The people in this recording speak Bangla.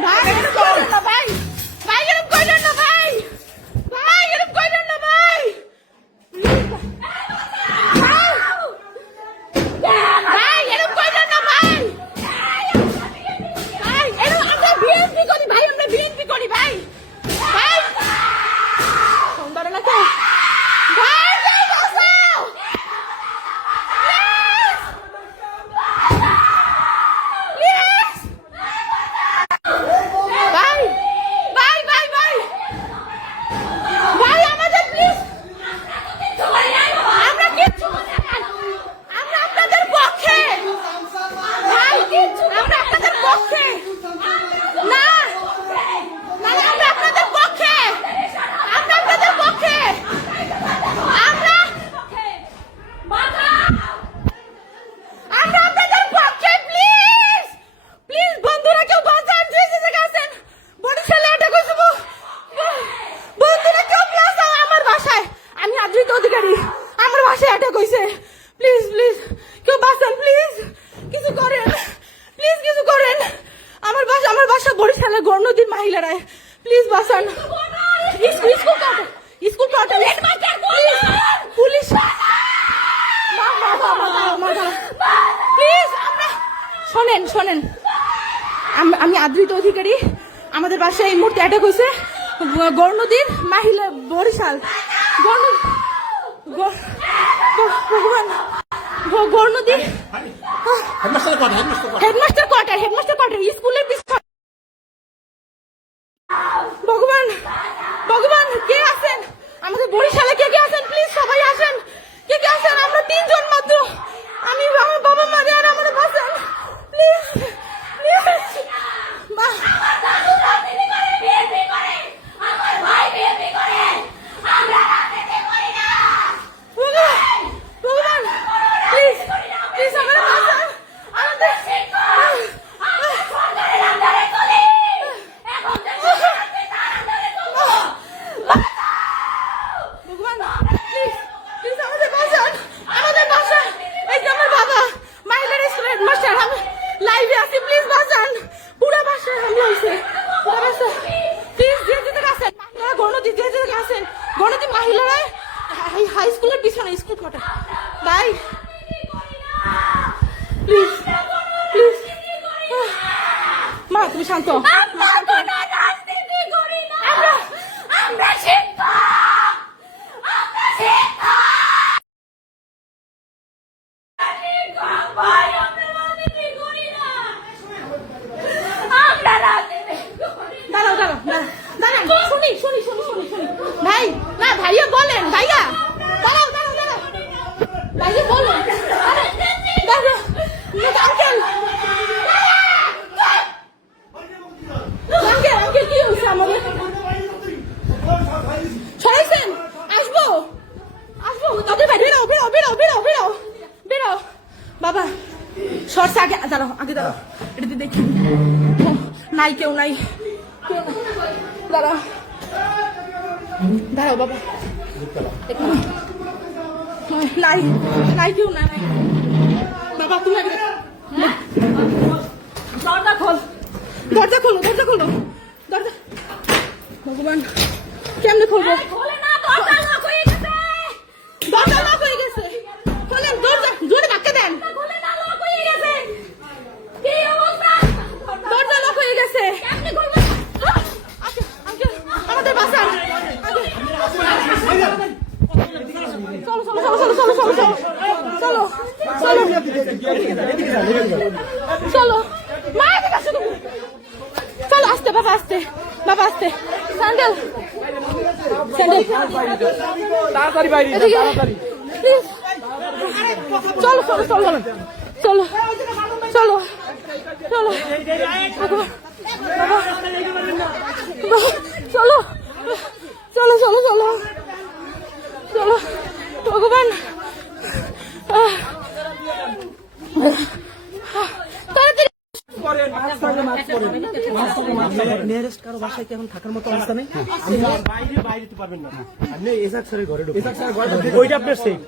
Vai, vai, vai. শালা গড় নদীর মহিলারা প্লিজ বাসান স্কুল স্কুল কাটো স্কুল কাটো পুলিশ প্লিজ শোনেন শোনেন। আমি আদৃত অধিকারী। আমাদের পাশে এই মুহূর্তে অ্যাটাক হয়েছে গড় মহিলা মাহিলা বরিশাল গড় ভগবান। গড় হেডমাস্টার কোয়ার্টার হেডমাস্টার কোয়ার্টার স্কুলের পিছনে আমাদের বরিশালে কে কে আছেন? প্লিজ সবাই আসেন। কে কে আছেন? আমরা তিনজন মাত্র। স্কুল কটা? Bye please please. মা তুমি শান্ত বাবা সরছে আগে দাঁড়াও আগে দাঁড়াও এটাতে দেখি। নাই কেউ নাই দাঁড়াও। দাঁড়াও বাবা। নাই নাই কেউ নাই বাবা তুমি আগে হ্যাঁ? দরজা খোল। দরজা খোলো দরজা খোলো। দরজা ভগবান কেমনে খুলবো? দরজা লক হয়ে গেছে। খোলেন দরজা জোরে ধাক্কা দেন। চলো। চলো। মা এদিকে আসো তুমি। চলো আসতে বাবা আসতে বাবা আসতে। স্যান্ডেল। স্যান্ডেল। তাড়াতাড়ি বাইরে তাড়াতাড়ি। চলো চলো চলো। চলো। চলো। চলো। চলো। নিয়ারেস্ট কারও বাসায় কি এখন থাকার মতো অবস্থা নেই? আপনি বাইরে বাইরে পারবেন না। আপনি এজাক স্যারের ঘরে ঘরে ওইটা আপনার সেফ